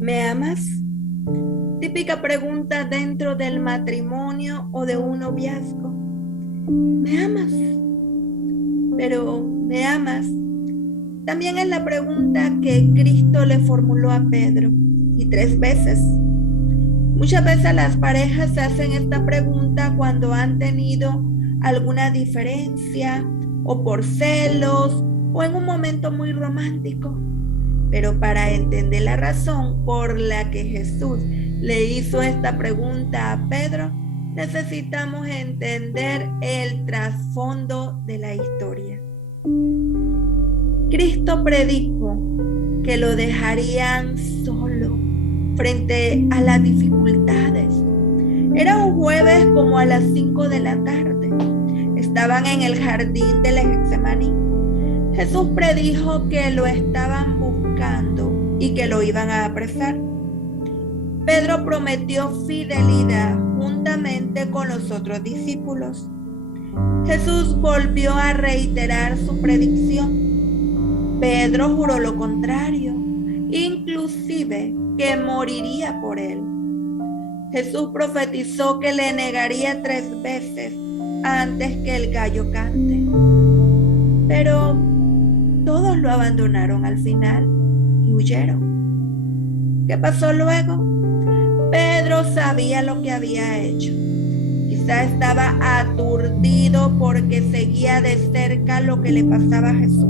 ¿Me amas? Típica pregunta dentro del matrimonio o de un noviazgo. ¿Me amas? Pero ¿me amas? También es la pregunta que Cristo le formuló a Pedro, y 3 veces. Muchas veces las parejas se hacen esta pregunta cuando han tenido alguna diferencia o por celos o en un momento muy romántico. Pero para entender la razón por la que Jesús le hizo esta pregunta a Pedro, necesitamos entender el trasfondo de la historia. Cristo predijo que lo dejarían solo frente a las dificultades. Era un jueves como a las 5 de la tarde. Estaban en el jardín del Getsemaní. Jesús predijo que lo estaban buscando y que lo iban a apresar. Pedro prometió fidelidad juntamente con los otros discípulos. Jesús volvió a reiterar su predicción. Pedro juró lo contrario, inclusive que moriría por él. Jesús profetizó que le negaría 3 veces antes que el gallo cante. Pero todos lo abandonaron al final y huyeron. ¿Qué pasó luego? Pedro sabía lo que había hecho. Quizá estaba aturdido porque seguía de cerca lo que le pasaba a Jesús.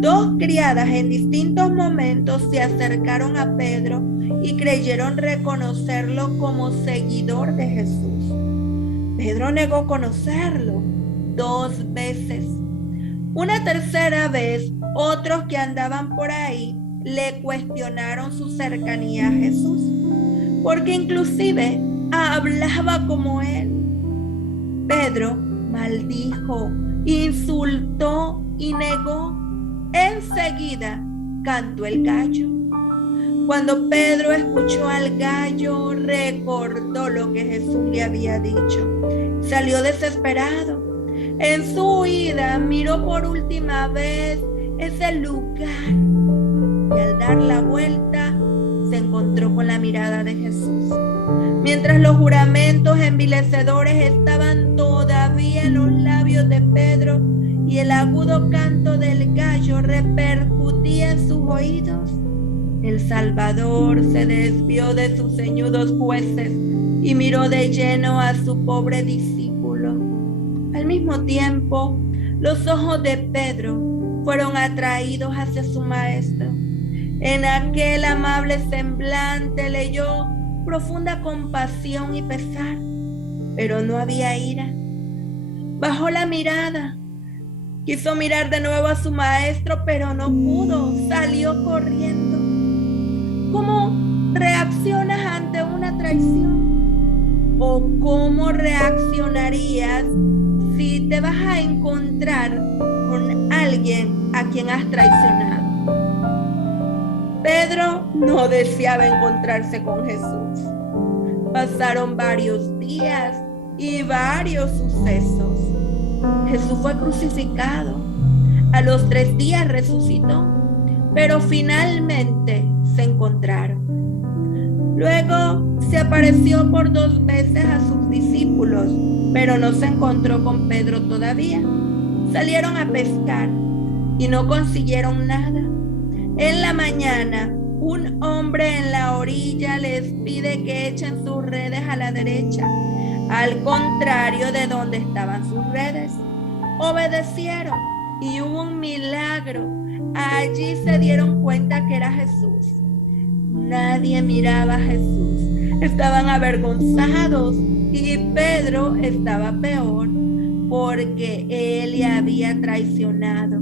2 criadas en distintos momentos se acercaron a Pedro y creyeron reconocerlo como seguidor de Jesús. Pedro negó conocerlo 2 veces. Una tercera vez, otros que andaban por ahí le cuestionaron su cercanía a Jesús, porque inclusive hablaba como él. Pedro maldijo, insultó y negó. Enseguida cantó el gallo. Cuando Pedro escuchó al gallo, recordó lo que Jesús le había dicho. Salió desesperado. En su huida miró por última vez ese lugar y al dar la vuelta se encontró con la mirada de Jesús. Mientras los juramentos envilecedores estaban todavía en los labios de Pedro y el agudo canto del gallo repercutía en sus oídos, el Salvador se desvió de sus ceñudos jueces y miró de lleno a su pobre discípulo. Al mismo tiempo, los ojos de Pedro fueron atraídos hacia su maestro. En aquel amable semblante leyó profunda compasión y pesar, pero no había ira. Bajó la mirada. Quiso mirar de nuevo a su maestro, pero no pudo. Salió corriendo. ¿Cómo reaccionas ante una traición? ¿O cómo reaccionarías si te vas a encontrar con alguien a quien has traicionado? Pedro no deseaba encontrarse con Jesús. Pasaron varios días y varios sucesos. Jesús fue crucificado. A los 3 días resucitó, pero finalmente se encontraron. Luego se apareció por 2 veces a sus discípulos, pero no se encontró con Pedro todavía. Salieron a pescar y no consiguieron nada. En la mañana, un hombre en la orilla les pide que echen sus redes a la derecha, al contrario de donde estaban sus redes. Obedecieron y hubo un milagro. Allí se dieron cuenta que era Jesús. Nadie miraba a Jesús. Estaban avergonzados y Pedro estaba peor porque él le había traicionado,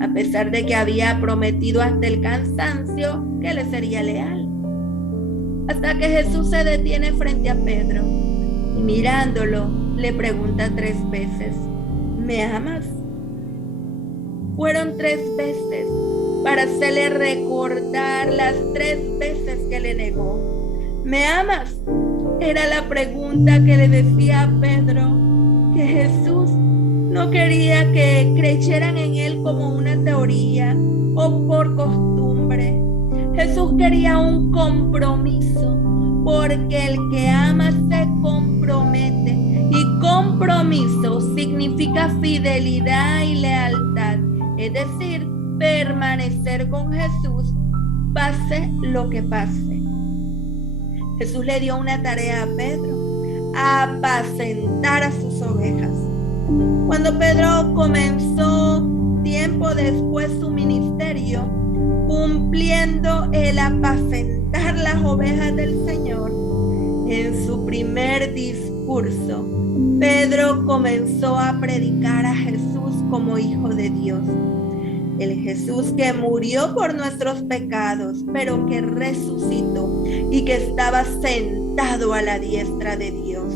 a pesar de que había prometido hasta el cansancio que le sería leal. Hasta que Jesús se detiene frente a Pedro y mirándolo le pregunta 3 veces: ¿me amas? Fueron 3 veces para hacerle recordar las 3 veces que le negó. ¿Me amas? Era la pregunta que le decía a Pedro que Jesús no quería que creyeran en él como una teoría o por costumbre. Jesús Jesús quería un compromiso, porque el que ama se compromete. Y compromiso significa fidelidad y lealtad, es decir, permanecer con Jesús, pase lo que pase. Jesús le dio una tarea a Pedro: apacentar a sus ovejas. Cuando Pedro comenzó tiempo después su ministerio, cumpliendo el apacentar las ovejas del Señor, en su primer discurso, Pedro comenzó a predicar a Jesús como Hijo de Dios. El Jesús que murió por nuestros pecados, pero que resucitó y que estaba sentado a la diestra de Dios,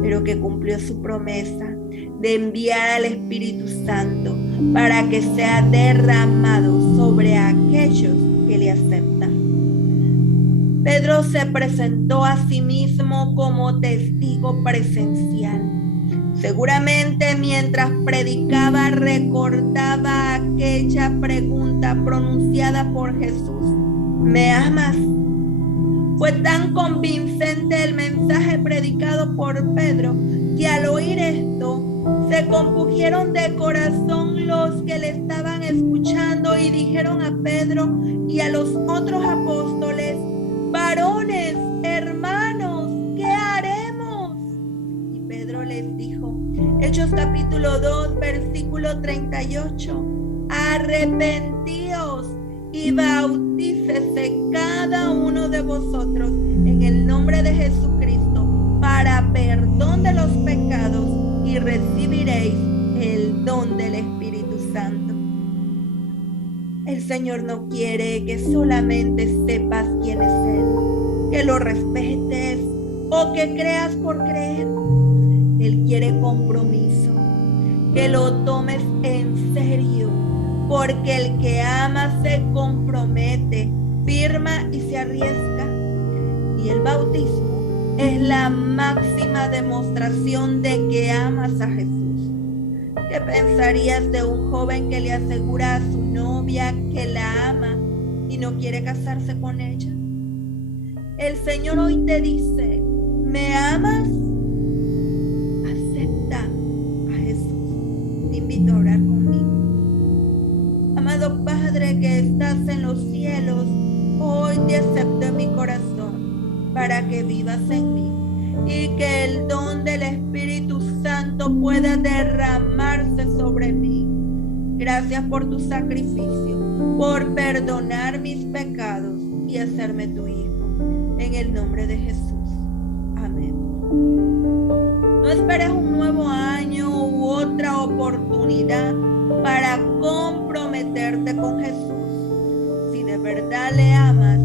pero que cumplió su promesa de enviar al Espíritu Santo para que sea derramado sobre aquellos que le aceptan. Pedro se presentó a sí mismo como testigo presencial. Seguramente mientras predicaba recordaba aquella pregunta pronunciada por Jesús: ¿me amas? Fue tan convincente el mensaje predicado por Pedro que al oír esto se compungieron de corazón los que le estaban escuchando y dijeron a Pedro y a los otros apóstoles: varones, hermanos, ¿qué haremos? Y Pedro les dijo, Hechos capítulo 2, versículo 38, arrepentíos y bautícese cada uno de vosotros en el nombre de Jesucristo para perdón de los pecados y recibiréis el don del Espíritu Santo. El Señor no quiere que solamente sepas quién es Él, que lo respetes o que creas por creer. Él quiere compromiso, que lo tomes en serio, porque el que ama se compromete, firma y se arriesga. Y el bautismo es la máxima demostración de que amas a Jesús. ¿Qué pensarías de un joven que le asegura a su novia que la ama y no quiere casarse con ella? El Señor hoy te dice: ¿me amas? Acepta a Jesús. Te invito a orar conmigo. Amado Padre que estás en los cielos, hoy te acepto en mi corazón para que vivas en mí y que el don del Espíritu Santo pueda derramarse sobre mí. Gracias por tu sacrificio, por perdonar mis pecados y hacerme tu hijo. En el nombre de Jesús. Amén. No esperes un nuevo año u otra oportunidad para comprometerte con Jesús. Si de verdad le amas,